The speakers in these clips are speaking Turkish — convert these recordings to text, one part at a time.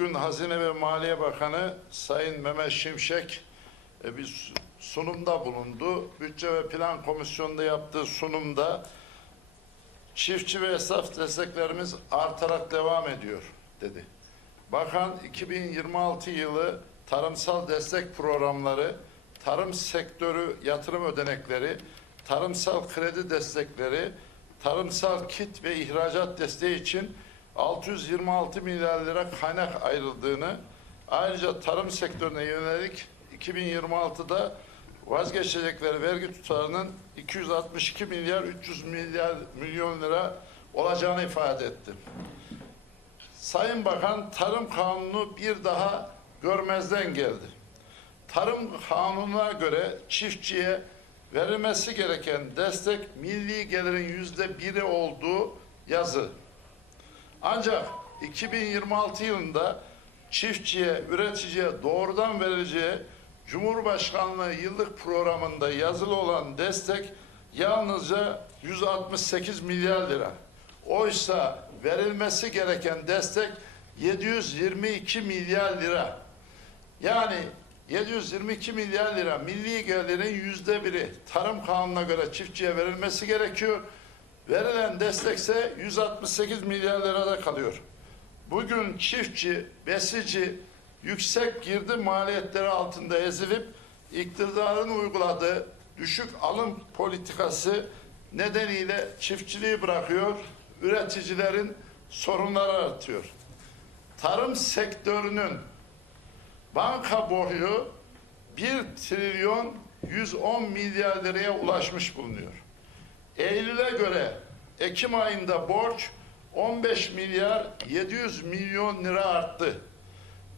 bugün Hazine ve Maliye Bakanı Sayın Mehmet Şimşek e, bir sunumda bulundu. Bütçe ve Plan Komisyonu'nda yaptığı sunumda çiftçi ve esnaf desteklerimiz artarak devam ediyor dedi. Bakan 2026 yılı tarımsal destek programları, tarım sektörü yatırım ödenekleri, tarımsal kredi destekleri, tarımsal kit ve ihracat desteği için 626 milyar lira kaynak ayrıldığını, ayrıca tarım sektörüne yönelik 2026'da vazgeçecekleri vergi tutarının 262 milyar 300 milyar milyon lira olacağını ifade etti. Sayın Bakan Tarım Kanunu bir daha görmezden geldi. Tarım Kanunu'na göre çiftçiye verilmesi gereken destek milli gelirin yüzde biri olduğu yazı. Ancak 2026 yılında çiftçiye, üreticiye doğrudan verileceği Cumhurbaşkanlığı yıllık programında yazılı olan destek yalnızca 168 milyar lira. Oysa verilmesi gereken destek 722 milyar lira. Yani 722 milyar lira milli gelirin yüzde biri tarım kanununa göre çiftçiye verilmesi gerekiyor. Verilen destekse 168 milyar lirada kalıyor. Bugün çiftçi, besici yüksek girdi maliyetleri altında ezilip iktidarın uyguladığı düşük alım politikası nedeniyle çiftçiliği bırakıyor, üreticilerin sorunları artıyor. Tarım sektörünün banka borcu 1 trilyon 110 milyar liraya ulaşmış bulunuyor. Eylül'e göre Ekim ayında borç 15 milyar 700 milyon lira arttı.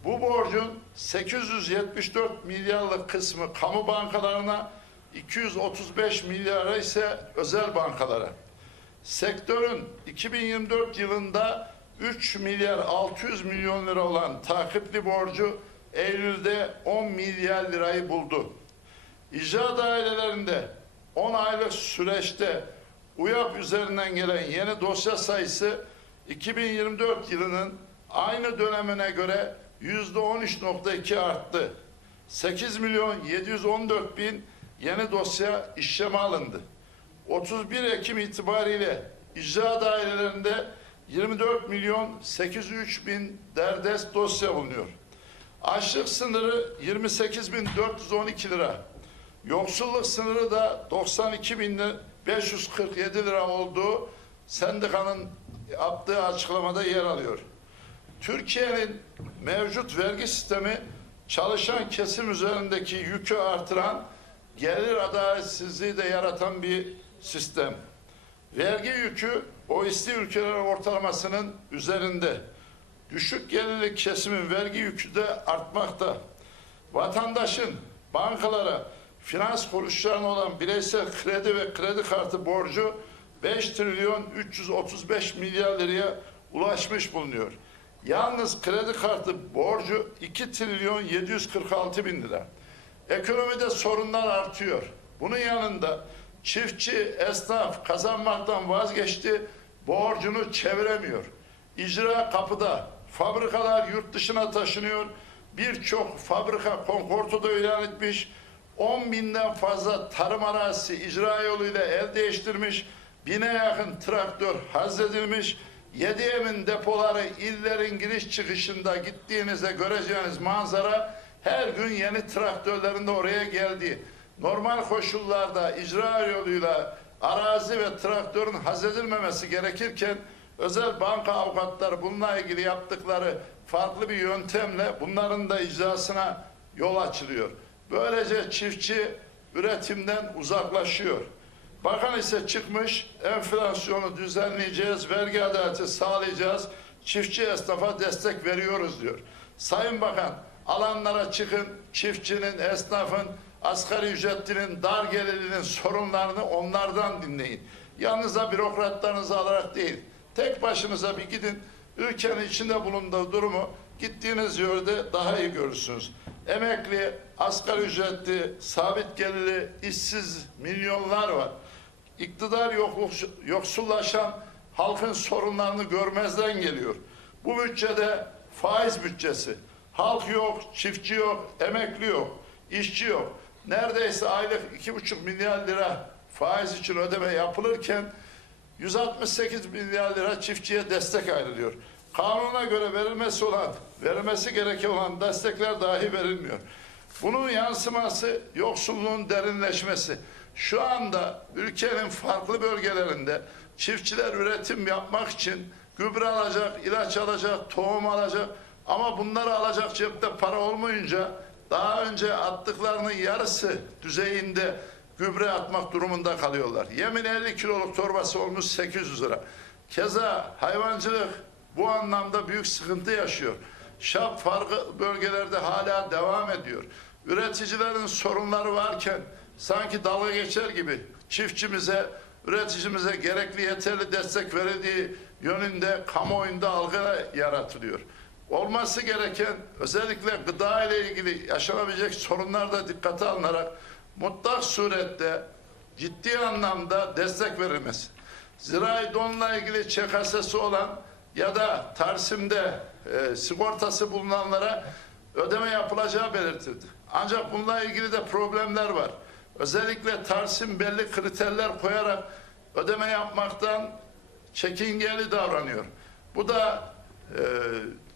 Bu borcun 874 milyarlık kısmı kamu bankalarına, 235 milyarı ise özel bankalara. Sektörün 2024 yılında 3 milyar 600 milyon lira olan takipli borcu Eylül'de 10 milyar lirayı buldu. İcra dairelerinde 10 aylık süreçte UYAP üzerinden gelen yeni dosya sayısı 2024 yılının aynı dönemine göre yüzde 13.2 arttı. 8 milyon 714 bin yeni dosya işleme alındı. 31 Ekim itibariyle icra dairelerinde 24 milyon 803 bin derdest dosya bulunuyor. Açlık sınırı 28 bin 412 lira. Yoksulluk sınırı da 92 bin 547 lira olduğu sendikanın yaptığı açıklamada yer alıyor. Türkiye'nin mevcut vergi sistemi çalışan kesim üzerindeki yükü artıran, gelir adaletsizliği de yaratan bir sistem. Vergi yükü OECD ülkeler ortalamasının üzerinde. Düşük gelirli kesimin vergi yükü de artmakta. Vatandaşın bankalara, finans kuruluşlarına olan bireysel kredi ve kredi kartı borcu 5 trilyon 335 milyar liraya ulaşmış bulunuyor. Yalnız kredi kartı borcu 2 trilyon 746 bin lira. Ekonomide sorunlar artıyor. Bunun yanında çiftçi, esnaf kazanmaktan vazgeçti, borcunu çeviremiyor. İcra kapıda, fabrikalar yurt dışına taşınıyor. Birçok fabrika konkortoda ilan etmiş. 10 binden fazla tarım arazisi icra yoluyla el değiştirmiş. Bine yakın traktör hazredilmiş. Yediyemin depoları illerin giriş çıkışında gittiğinizde göreceğiniz manzara her gün yeni traktörlerin de oraya geldiği. Normal koşullarda icra yoluyla arazi ve traktörün hazredilmemesi gerekirken özel banka avukatları bununla ilgili yaptıkları farklı bir yöntemle bunların da icrasına yol açılıyor. Böylece çiftçi üretimden uzaklaşıyor. Bakan ise çıkmış enflasyonu düzenleyeceğiz, vergi adaleti sağlayacağız, çiftçi esnafa destek veriyoruz diyor. Sayın Bakan alanlara çıkın, çiftçinin, esnafın, asgari ücretlinin, dar gelirlinin sorunlarını onlardan dinleyin. Yalnızca bürokratlarınızı alarak değil, tek başınıza bir gidin, ülkenin içinde bulunduğu durumu gittiğiniz yerde daha iyi görürsünüz. Emekli, asgari ücretli, sabit gelirli, işsiz milyonlar var. İktidar yoksullaşan halkın sorunlarını görmezden geliyor. Bu bütçede faiz bütçesi. Halk yok, çiftçi yok, emekli yok, işçi yok. Neredeyse aylık iki buçuk milyar lira faiz için ödeme yapılırken 168 milyar lira çiftçiye destek ayrılıyor. Kanuna göre verilmesi olan, verilmesi gereken olan destekler dahi verilmiyor. Bunun yansıması yoksulluğun derinleşmesi. Şu anda ülkenin farklı bölgelerinde çiftçiler üretim yapmak için gübre alacak, ilaç alacak, tohum alacak ama bunları alacak cepte para olmayınca daha önce attıklarının yarısı düzeyinde gübre atmak durumunda kalıyorlar. Yemin 50 kiloluk torbası olmuş 800 lira. Keza hayvancılık bu anlamda büyük sıkıntı yaşıyor. Şap farklı bölgelerde hala devam ediyor. Üreticilerin sorunları varken sanki dalga geçer gibi çiftçimize, üreticimize gerekli yeterli destek verildiği yönünde kamuoyunda algı yaratılıyor. Olması gereken özellikle gıda ile ilgili yaşanabilecek sorunlar da dikkate alınarak mutlak surette ciddi anlamda destek verilmesi. Zirai donla ilgili ÇKS'si olan ya da Tarsim'de e, sigortası bulunanlara ödeme yapılacağı belirtildi. Ancak bununla ilgili de problemler var. Özellikle Tarsim belli kriterler koyarak ödeme yapmaktan çekingeli davranıyor. Bu da e,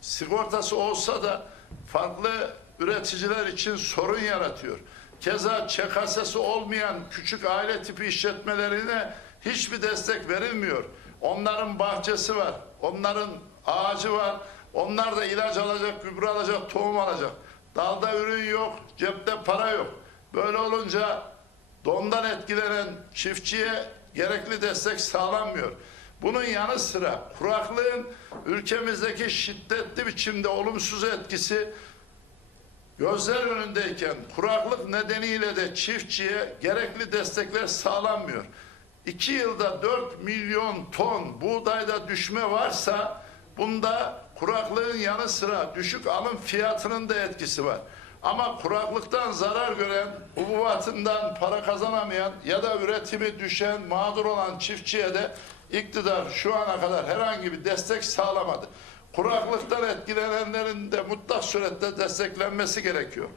sigortası olsa da farklı üreticiler için sorun yaratıyor. Keza ÇKS'si olmayan küçük aile tipi işletmelerine hiçbir destek verilmiyor. Onların bahçesi var, onların ağacı var, onlar da ilaç alacak, gübre alacak, tohum alacak. Dalda ürün yok, cepte para yok. Böyle olunca dondan etkilenen çiftçiye gerekli destek sağlanmıyor. Bunun yanı sıra kuraklığın ülkemizdeki şiddetli biçimde olumsuz etkisi gözler önündeyken kuraklık nedeniyle de çiftçiye gerekli destekler sağlanmıyor. İki yılda 4 milyon ton buğdayda düşme varsa bunda kuraklığın yanı sıra düşük alım fiyatının da etkisi var. Ama kuraklıktan zarar gören, hububatından para kazanamayan ya da üretimi düşen, mağdur olan çiftçiye de iktidar şu ana kadar herhangi bir destek sağlamadı. Kuraklıktan etkilenenlerin de mutlak surette desteklenmesi gerekiyor.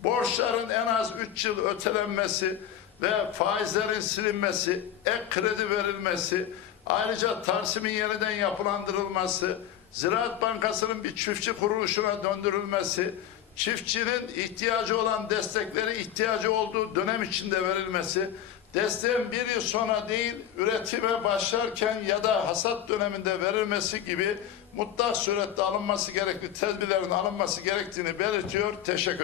Borçların en az 3 yıl ötelenmesi ve faizlerin silinmesi, ek kredi verilmesi, ayrıca Tarsim'in yeniden yapılandırılması, Ziraat Bankası'nın bir çiftçi kuruluşuna döndürülmesi, çiftçinin ihtiyacı olan destekleri ihtiyacı olduğu dönem içinde verilmesi, desteğin bir yıl sonra değil üretime başlarken ya da hasat döneminde verilmesi gibi mutlak surette alınması gerekli tedbirlerin alınması gerektiğini belirtiyor. Teşekkür